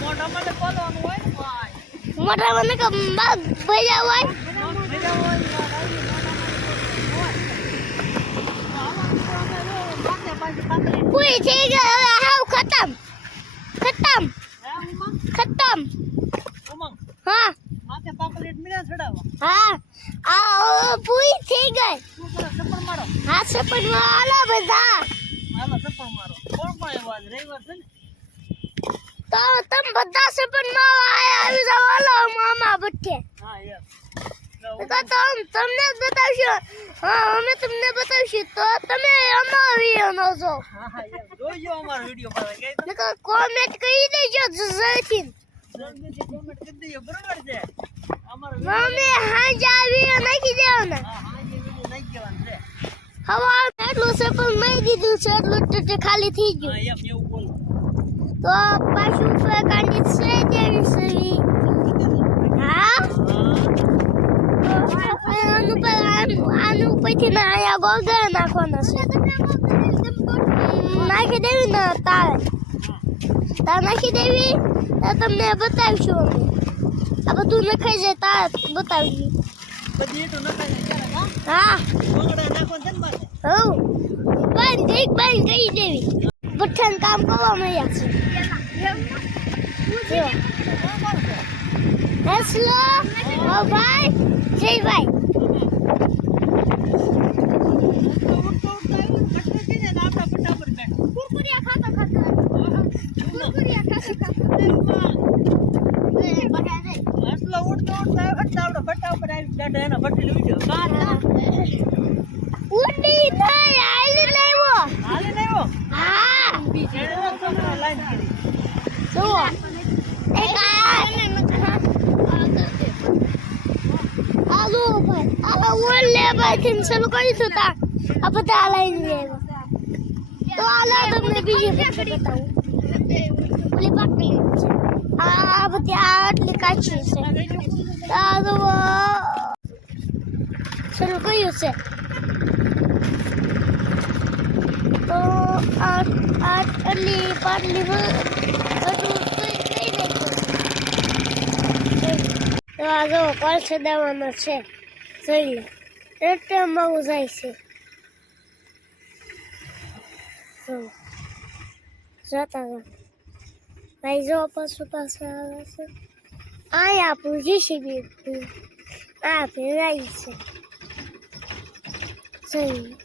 મોઢા માટે ખોલવાનું હોય મોટા મને કે બાગ મોઢા માટે ખોલવાનું. તો આમાં તો અમે જો માથે પાછી પાતળી. પૂરી થઈ ગઈ હવે હાવ ખતમ ખતમ હે, ઉમંગ? ખતમ. હા. માથે પાપલેટ મીડા ચડાવવા હા. આ પૂરી થઈ ગઈ. શું કરો થપ્પડ મારો. હા સપનમાં આલો બધા. હાલો થપ્પડ મારો. કોણ પણ એવો આજ? રવિવાર છે ને? તો તમે બધા સપનમાં આવી જાવ આલો મામા બટ્ટે હા તો તમ તમને જ હા અમે તમને બતાવશું. તો તમે અમારા વીડિયો નો જો હા હા યાર જોઈજો અમારો વિડિયો પાછા કોમેન્ટ કરી દેજો જલ્દીથી કોમેન્ટ કરી દેજો. બરોબર છે? અમારો મમ્મી હાજે વીડિયો નાખી નાખી છે. હવે એટલું સપન મારી દીધું છે એટલું ખાલી થઈ ગયું. એમ એવું બોલો. તો પાછું કાંડી છે તેવી સવી હા તો આનું પર આનું આનું ઉપરથી ના આયા ગોગા નાખવાના છે નાખી દેવી ને તારે. તાર નાખી દેવી તમને બતાવીશું અમે. આ બધું નખાઈ જાય તાર બતાવી હા? બંધ એક બંધ કરી દેવી. બઠ્ઠાને કામ કરવા મળ્યા છે. હેસલો. ભાઈ. જય ભાઈ. એટલે આપણે ફટાફટ આવી બેઠા એના ભટ્ટી ઉડી નહીં આલી લેવો હાલે આવ્યો હા. એનો છોકરો લાઈન કરી. જુઓ. એક આલુ ભાઈ. આ ઓલ લે ભાઈ થી ચાલુ કરી છું તા આ બધા લાઈન લેવા તો આલા તમને બીજી બતાવું. ઓલી આ બધી આટલી કાચી છે. આ તો ચાલુ કર્યું છે. તો આટલી પાટલી તો આ જો કોલ છદાવાનો છે. જોઈ લે. રટમાં જાય છે. જોતા રહો ભાઈ જો પાછું પાછું આવે છે આ આપણું જીસીબી આ ભેરાઈ છે જોઈ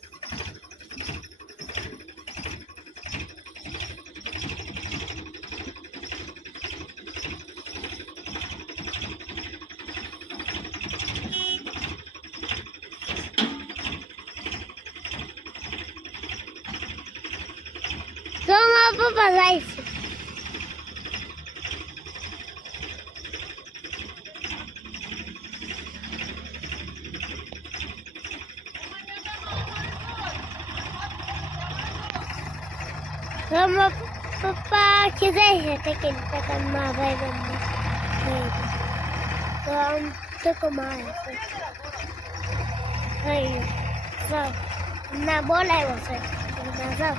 લે તો મારા છે મારા પપ્પા ખીજાય છે ટિકિટ પતંગ મારા ભાઈ બંને તો આમ ટકો મારે છે થઈ ના બોલાવ્યો છે ના